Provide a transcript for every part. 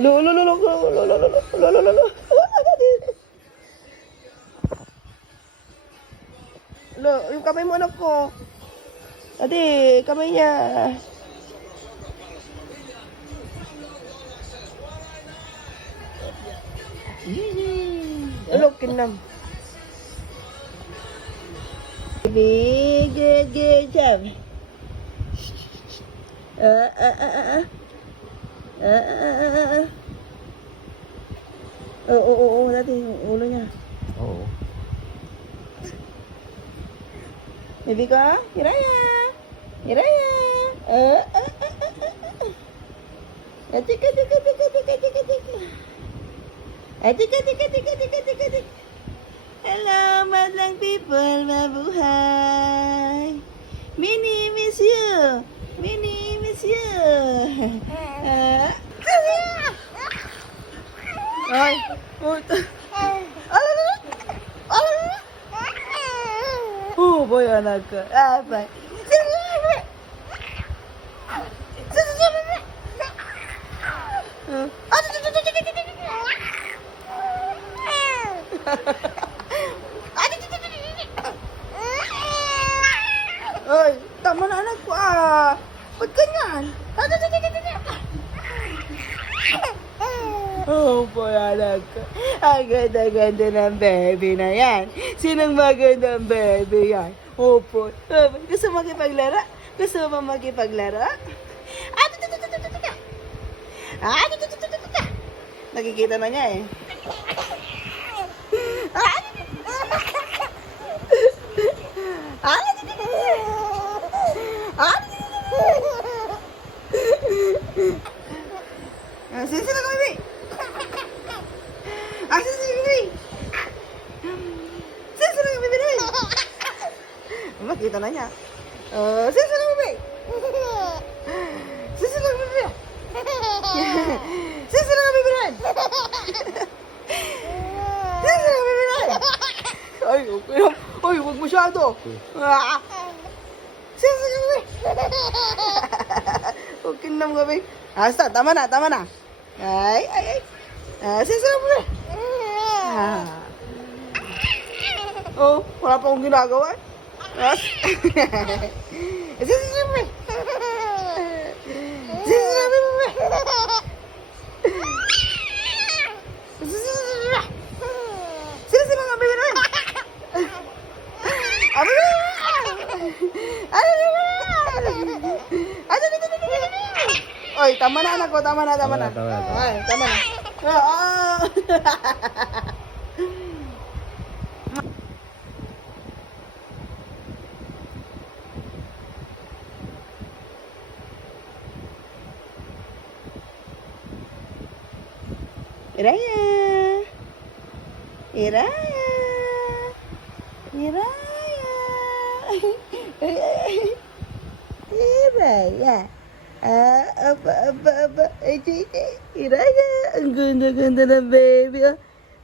Lo, lo, lo, lo, lo, lo, lo, lo, lo, lo, lo, lo. Lo, yung kamay mo anak ko. Ate, kamay niya. Hello, kinam. Baby, good job. Ah, ah, ah, ah, ah. Oo, dati yung ulo niya. Oo. Baby ko, Hiraya. Hiraya. Tika. Tika. Hello, madlang people, mabuhay. Mini miss you. Ay, puta. Boy anak ko. Apa? Oy, tama na anak ko ah. Ba't ganyan? Oh, boy, anak ko. Ang ganda-ganda ng baby na yan. Sinong magandang baby yan? Oh, boy. Gusto mo makipaglaro? Gusto mo makipaglaro? Nakikita na niya eh. Sino ka, baby? Sino ka, baby? Sino ka, baby? Makita na niya. Sino ka, baby? Sino ka, baby? Sino ka, baby? Sino ka, baby? Ay, okay. Ay, huwag masyado. Sino ka, baby? Okay naman, baby. Asta, tama na. Ay. Sino ka, baby? Oh, wala pa akong ginagawa. Sino ka, baby? Sino ka, baby? Sino ka, baby? Oy, tama na anak ko, tama na. Ay, tama na. Iraya. Apa. Iraya. Ang ganda-ganda ng baby. Oh.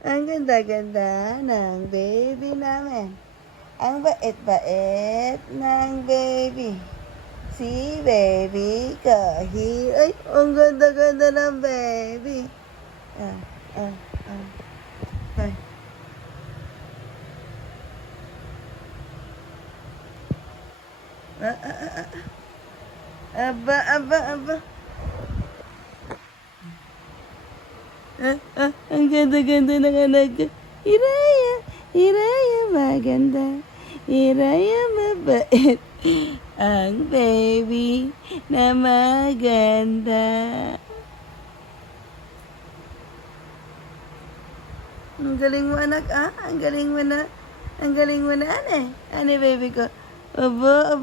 Ang ganda-ganda ng baby namin. Ang bait-bait ng baby. Si baby kahir. Ay, ang ganda-ganda ng baby. Ay. Aba. Ang ganda-ganda ng anak ko. Hiraya maganda. Hiraya mabait. Ang baby na maganda. Ang galing mo anak Ang galing mo na. Ane baby ko. Aba.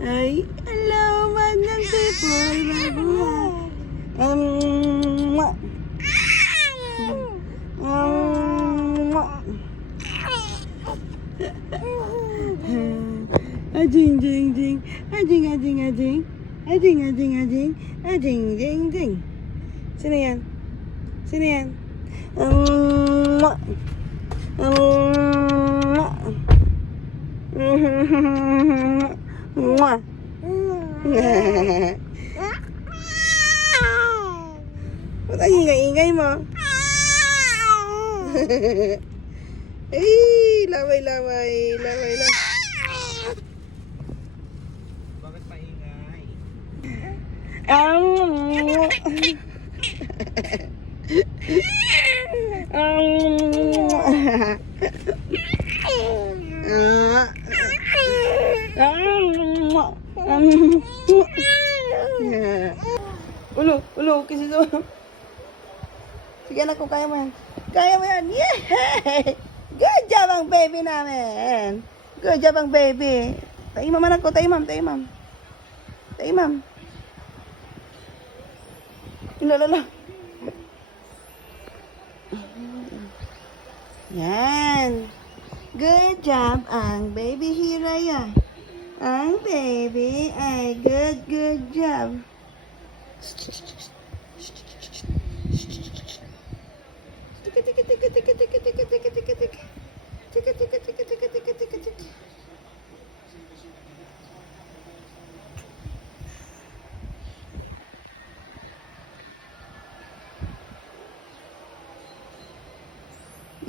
Ay, hello, madlang people, mabuhay. Ajing. Sino yan? Mwah. Mwah. Ba't ang ingay-ingay mo? Laway. Bakit maingay? Ulo, kasi so. Sige anak ko, kaya mo yan. Kaya mo yan. Yay! Good job ang baby namin. Good job ang baby. Taimam anak ko, taimam. Lala. Yan. Good job ang baby Hiraya. Ang baby ay good job.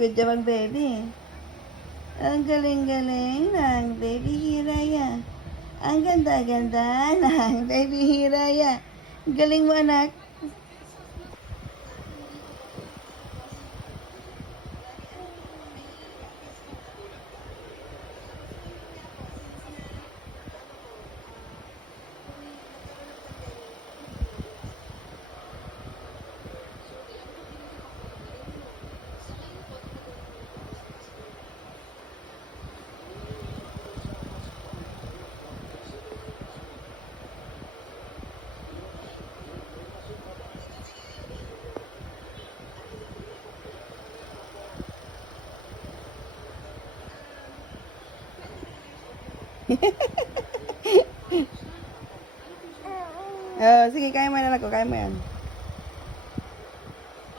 Good job ang baby. Ang galing-galing ng baby Hiraya. Ang ganda-ganda ng baby Hiraya. Galing mo anak. Oh, sige, kaya mo yan anak ko, kaya mo yan.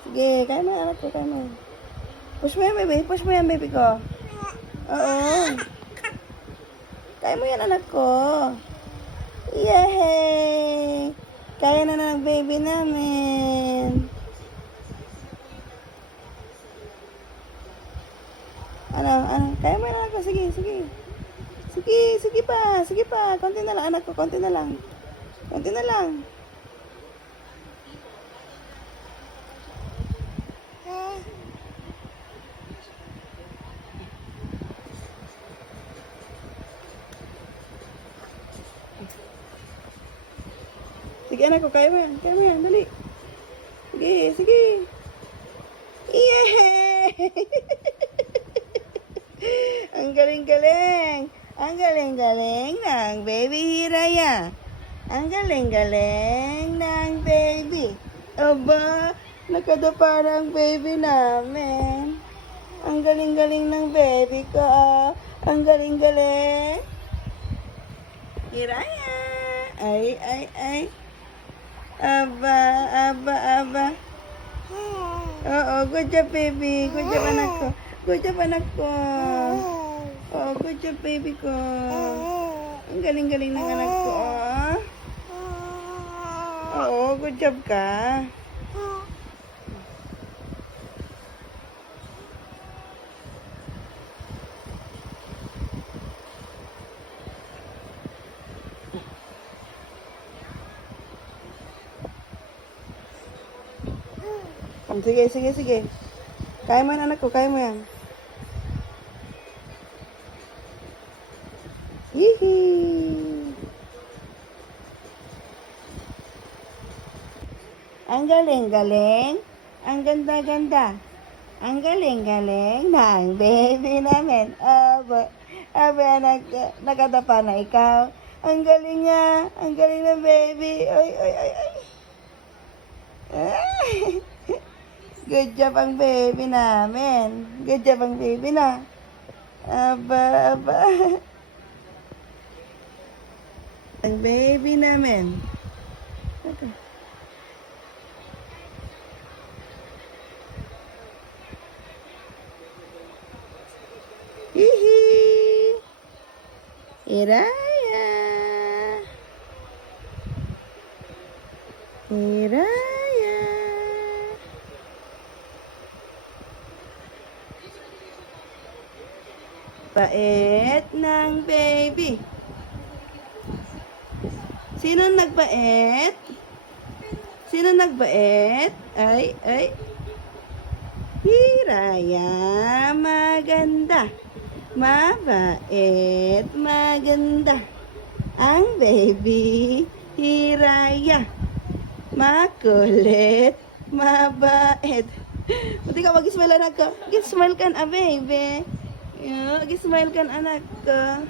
Sige, kaya mo yan anak ko, kaya mo yan. Push mo yan baby ko. Oo. Kaya mo yan anak ko. Yay! Kaya na ng baby namin. Ano, kaya mo yan anak ko, sige. Sige pa. Konti na lang anak ko, konti na lang. Sige anak ko, kaya mo yan, dali. Sige. Yay! Ang galing-galing ng baby Hiraya. Ang galing-galing ng baby. Aba, nakadapa ang baby namin. Ang galing-galing ng baby ko. Ang galing-galing. Hiraya. Ay. Aba. Oo, good job baby. Good job anak ko. Oh, good job baby ko. Ang galing-galing ng anak ko. Oo, good job ka. Sige. Kaya mo yan anak ko, kaya mo yan. Yee! Ang galing-galing, ang ganda-ganda. Ang galing-galing ng baby namin. Aba anak, nakadapa na ikaw. Ang galing niya, ang galing ng baby. Ay. Good job ang baby namin. Good job ang baby na. Aba. Ang baby namin. Hiraya. Hiraya. Bait ng baby. Sino nagbait? Sino nagbait? Ay, ay. Hiraya, maganda. Mabait, maganda. Ang baby, Hiraya. Makulit, mabait. Buti ka mag-smile anak ko. Mag-smile kan, baby. Mag-smile kan anak ko.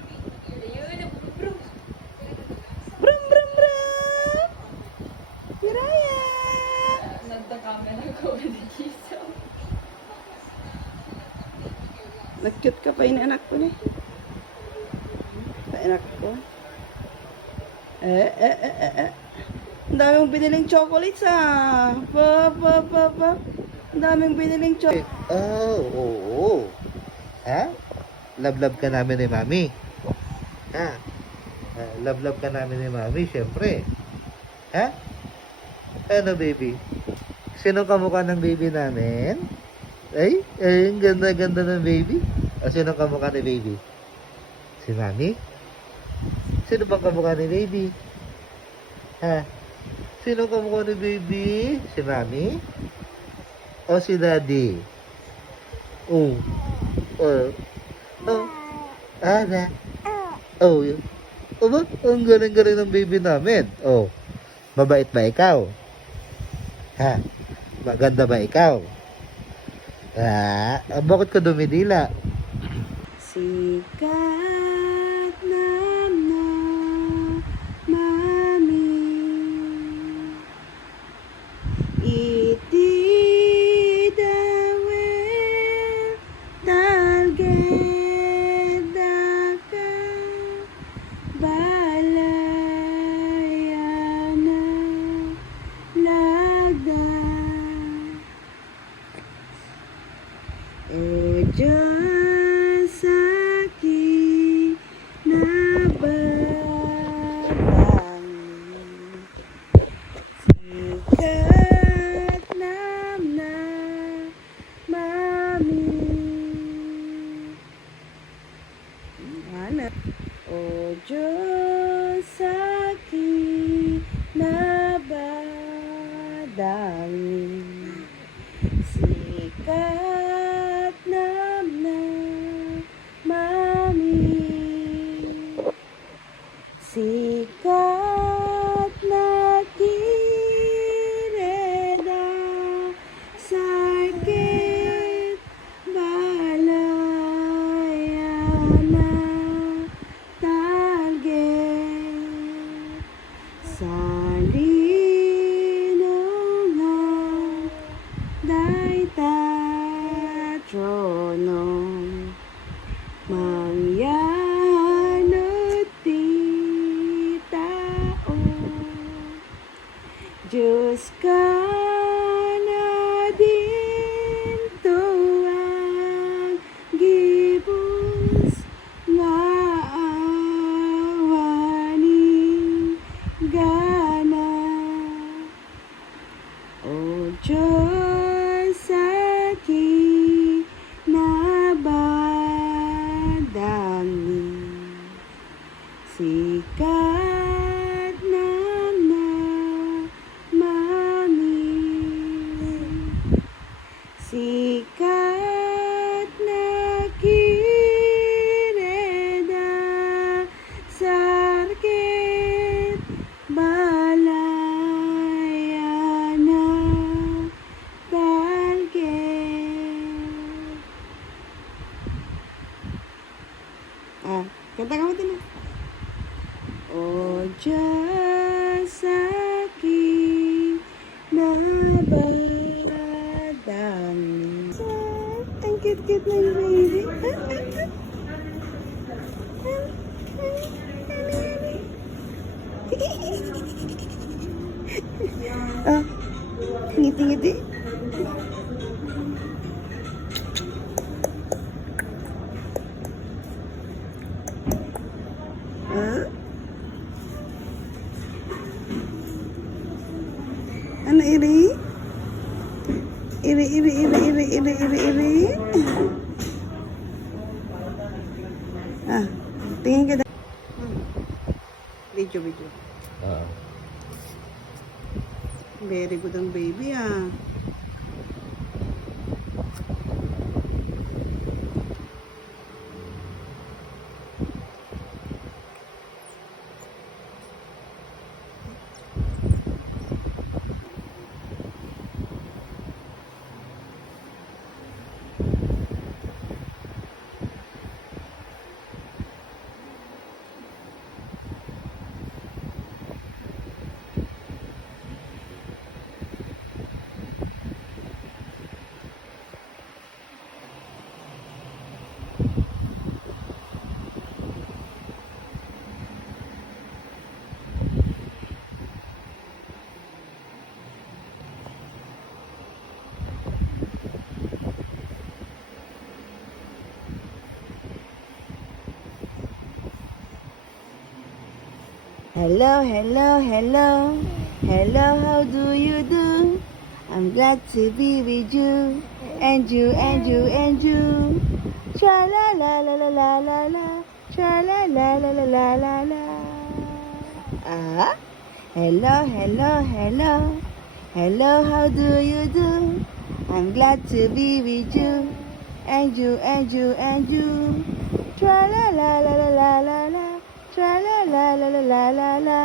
Brum, brum, brum. Hiraya. Nagta-camera ko ni Kisa. Nag-cute ka pa yun anak ko ni. Sa anak ko. Ang daming biniling chocolates ah. Pa. Ang daming biniling chocolates. Oo. Ha? Love ka namin ni Mami. Ha? Love ka namin ni Mami, syempre. Ha? Ano, baby? Sino kamukha ng baby namin? Ay, ang ganda-ganda ng baby. Sino kamukha ni baby? Si Mami? Sino bang kamukha ni baby? Ha? Sino kamukha ni baby? Si Mami? O si Daddy? Oh. Ana. Oh. Aba, ang galing-galing ng baby namin. Oh. Mabait ba ikaw? Ha? Maganda ba ikaw? Bakit ka dumidila? Sikat na mami, iti dawel talgeda ka balayana lagda. O Diyos, aking nababang sikat nam na mami. Ano? O Diyos, aking nababang sikat nam na mami. Sikat na kireda sakit balayana talget salinungan daita tronong mangyanot ti tao. Diyos ka na din tuwang gibus nga awaning gana. O Diyos, aking nabadangin sikat nam na mami. Sikat na kireda sarkit balayana talget. Kanta ka mo din. O Diyos, aking nabadangin. Ang cute-cute na yung baby. Ngiti-ngiti. Ano, Iri? Iri, iri, iri, iri, iri, iri, iri. Ah, tingin ka. Video, video. Oo. Very good ang baby, ah. Hello, hello, hello. Hello, how do you do? I'm glad to be with you. And you, and you, and you. Tra la la la la la la la. Tra la la la la la la la. Ah? Hello, hello, hello. Hello, how do you do? I'm glad to be with you. And you, and you, and you. Tra la la la la la la la. Tra la la la la la la la.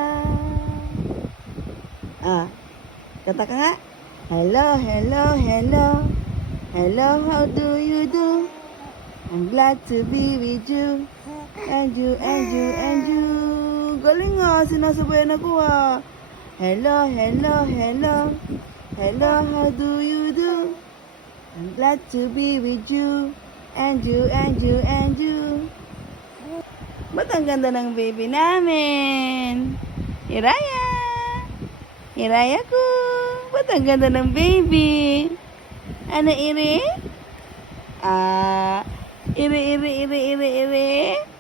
Ah, kata ka nga. Hello, hello, hello. Hello, how do you do? I'm glad to be with you. And you, and you, and you. Galing nga, sinasabayan ako ah. Hello, hello, hello. Hello, how do you do? I'm glad to be with you. And you, and you, and you. Ba't ang ganda ng baby namin? Iraya! Iraya ko! Ba't ang ganda ng baby? Ano, Iri? Ah, Iri, Iri, Iri, Iri, Iri.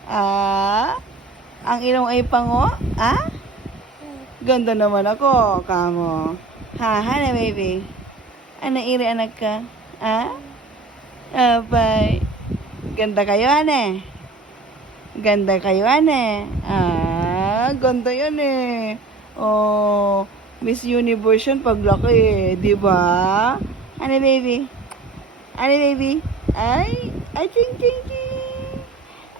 Ah, ang ilong ay pango? Ah? Ganda naman ako, kamo. Ha, hana, baby? Ano, Iri, anak ka? Ah? Abay. Ganda kayo, ane? Ganda kayo, ane? Ah, ganda yan eh. Oh, Miss Universe yan paglaki eh. Diba? Ano, baby? Ano, baby? Ay, aching, ching, ching.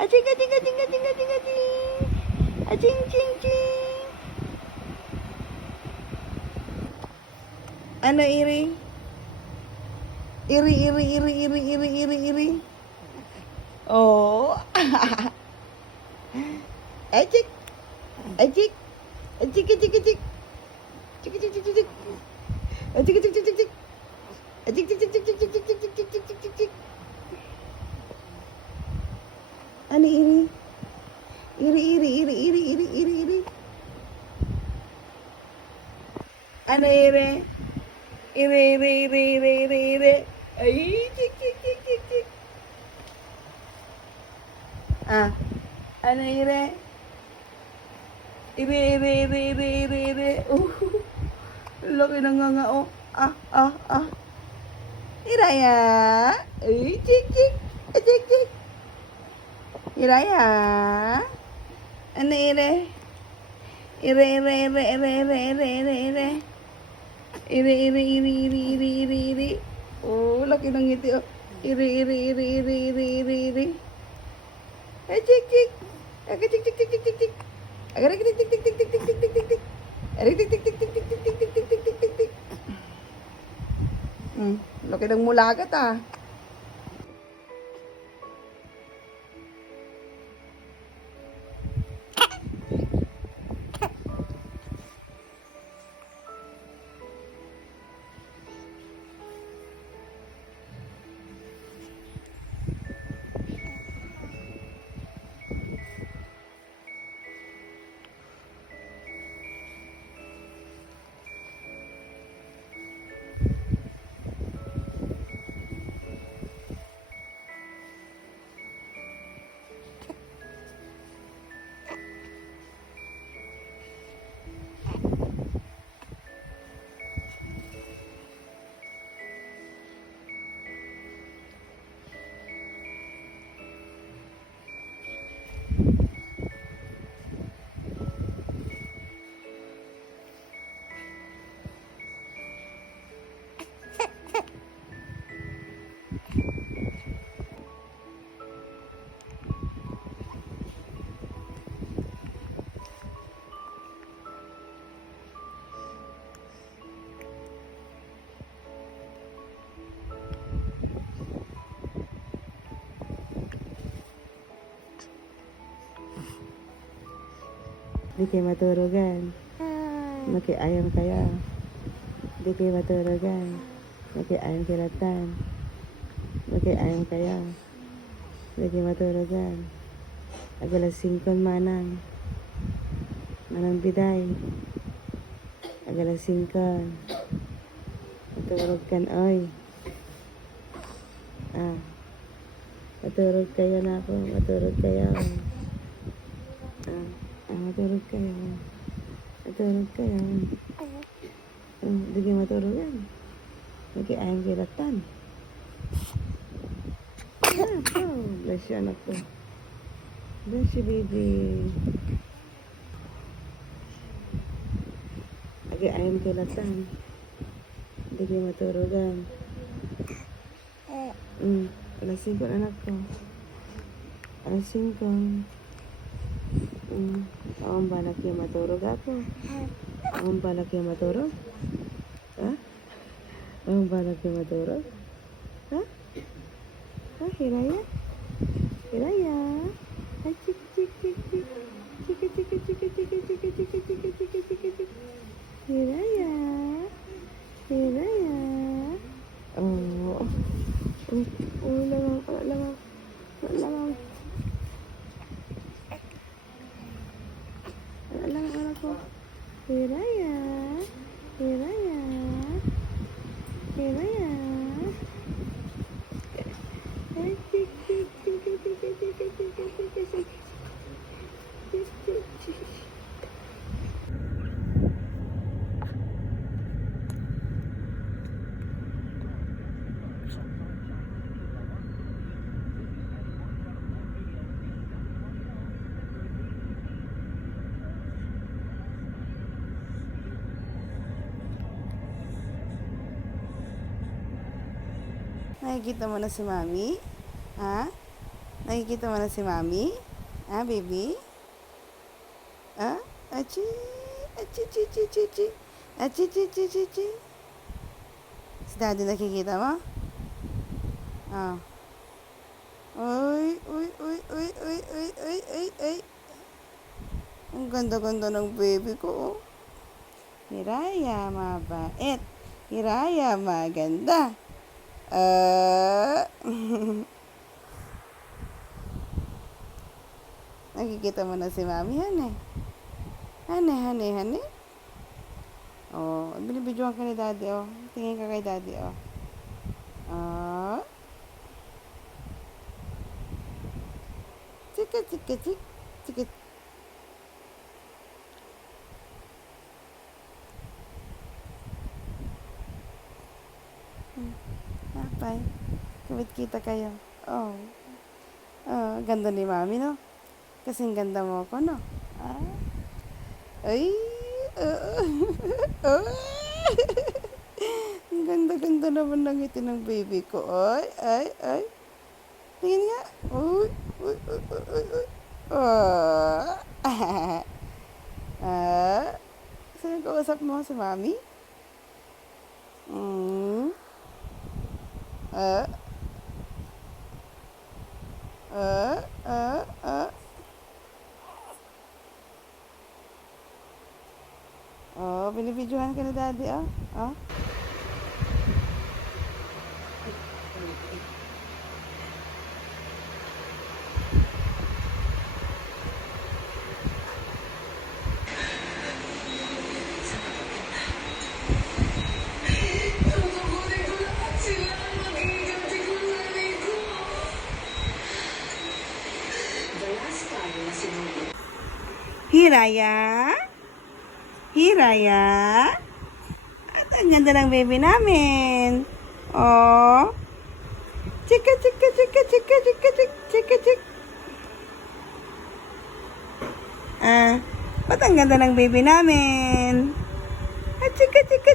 Aching, aching, aching, aching, aching, aching. Aching, ching, ching. Ano, Iri? Iri, iri, iri, iri, iri, iri, iri. Oh. Ajik. Ajik. Ajik, ajik, ajik. Ajik, ajik, ajik, ajik. Ajik, ajik, ajik, ajik. Ajik, ajik, ajik, ajik, ajik, ajik, ajik, ajik, ajik, ajik. Ano, Iri? Iri, iri, iri, iri, iri, iri, iri. Ano, Iri? Iri, iri, iri, iri, iri, iri. Ay, chik, chik, chik, chik, chik. Ah, ano, Iri? Iri, iri, iri, iri, iri, iri. Laki ng nga oh. Ah, ah, ah. Iraya. Ay, chik, chik. Ay, chik, chik. Iraya. Ano, Iri? Iri, iri, iri, iri, iri, iri, iri, iri. Iri, iri, iri, iri, iri, iri, iri. Oh, laki ng ngiti oh. Iri, iri, iri, iri, iri, iri, iri. Ay, chik, chik. Aga, chik, chik, chik, chik, chik, chik. Aga, tik, tik, tik, tik, tik, tik, tik, tik, tik, tik, tik. Aga, tik, tik, tik, tik, tik, tik, tik, tik, tik, tik, tik, tik, tik. Laki ng mulagat ah. Di kayo maturugan. Makiayam kaya. Di kayo maturugan. Makiayam kilatan. Makiayam kaya. Di kayo maturugan. Agalas 5 manang. Manang biday. Agalas 5. Matulog kan, oy. Matulog kayo na ako. Matulog kayo. Matulog kayo. Matulog kayo. Di kayo maturugan. Makiayam kilatan. Bless you, anak ko. Bless you, baby. Makiayam kilatan. Di kayo maturugan. Alas 5, anak ko. Alas 5. Ang balak yung maturog ako. Ang balak yung maturog? Ha? Ang balak yung maturog? Ha? Ha, Hiraya? Hiraya? Ay, chik, chik, chik, chik. Chiki, chiki, chiki, chiki, chiki, chiki, chiki, chiki, chiki, chiki. Hiraya? Hiraya? Oh. Lamang. Lamang ako. Hiraya. Hiraya. Hiraya. Ay, chik, chik, chiki, chiki, chiki, chiki, chiki, chiki. Chik, chik, chik. Nakikita mo na si Mami? Ha? Nakikita mo na si Mami? Ha, baby? Ha? Achi? Achi, chi, chi, chi, chi. Achi, chi, chi, chi, chi. Si Daddy nakikita mo? Ah. Uy. Ang ganda-ganda ng baby ko, oh. Hiraya, mabait. Hiraya, maganda. Nakikita mo na si Mami, hane. Hane. Oh, binibidyohan ka ni Daddy, oh. Tingin ka kay Daddy, oh. Chika. Bye. Kumit kita kayo. Oh. Ganda ni Mami, no? Kasing ganda mo ako, no? Ay. Ang ganda-ganda naman ng ngiti ng baby ko. Ay. Tingin nga. Uy. Sino kausap mo? Si Mami? Oh, binibidyohan ka ni Daddy, oh. Oh. Hiraya. At ang ganda ng baby namin. Oh. Chika. Ba't ang ganda ng baby namin? Chika. Chika.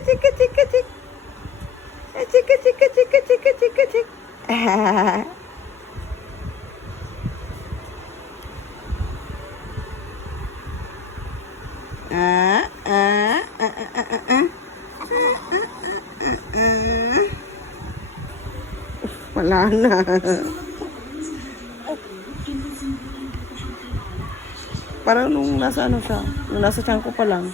Wala na. Parang nung nasa ano siya, nung nasa tiyan ko pa lang.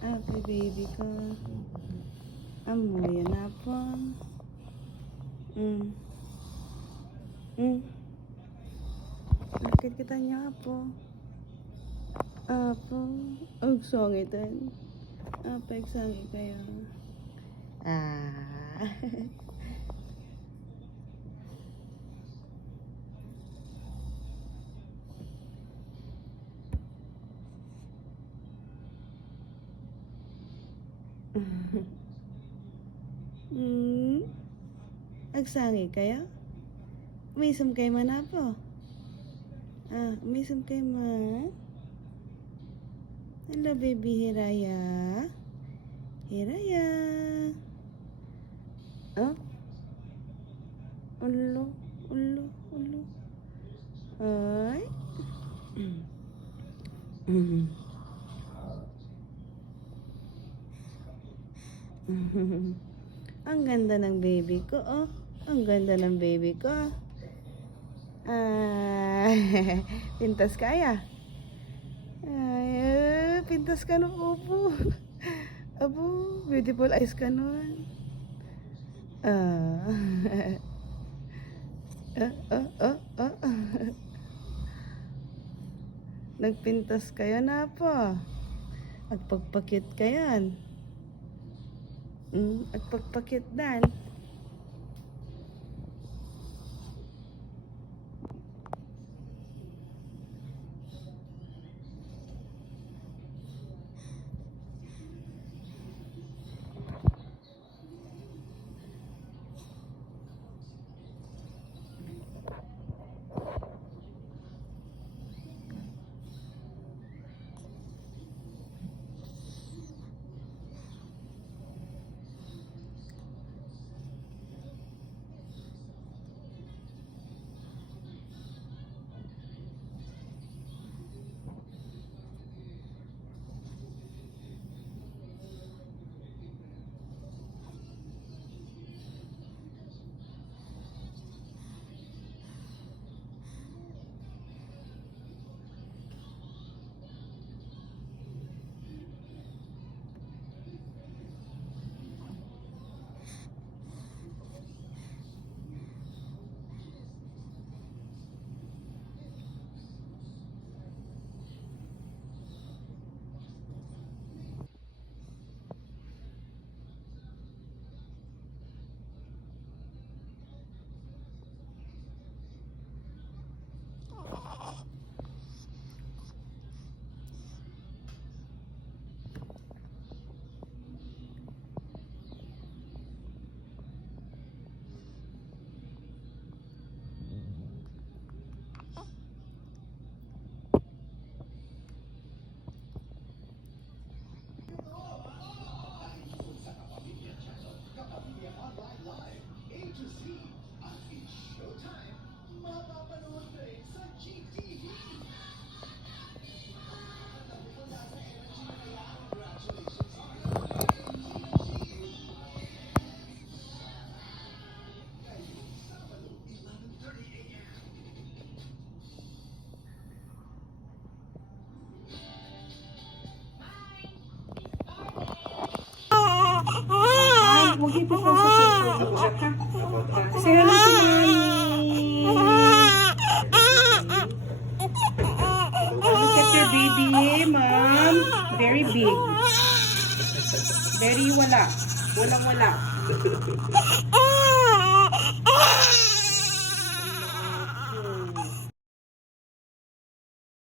Happy baby ko. Amoy na po. Bakit kita niya po? Apo. Ang songitan. Apa eksangi kayo? Ah. Agsangi kayo? Umisum kayo man po. Umisum kayo man? Hello baby Hiraya. Hiraya. Ulo. Ay. Ang ganda ng baby ko, oh. Ang ganda ng baby ko. Pintas kaya? Ay, pintas ka ng upo. Abo, beautiful eyes ka nun. Nagpintas kayo na po. Agpagpakit kayan. Agpagpakit dan. dito po sa puso mo. Say hello to mommy. Look at your baby, mom. Very big. Very wala. Walang wala.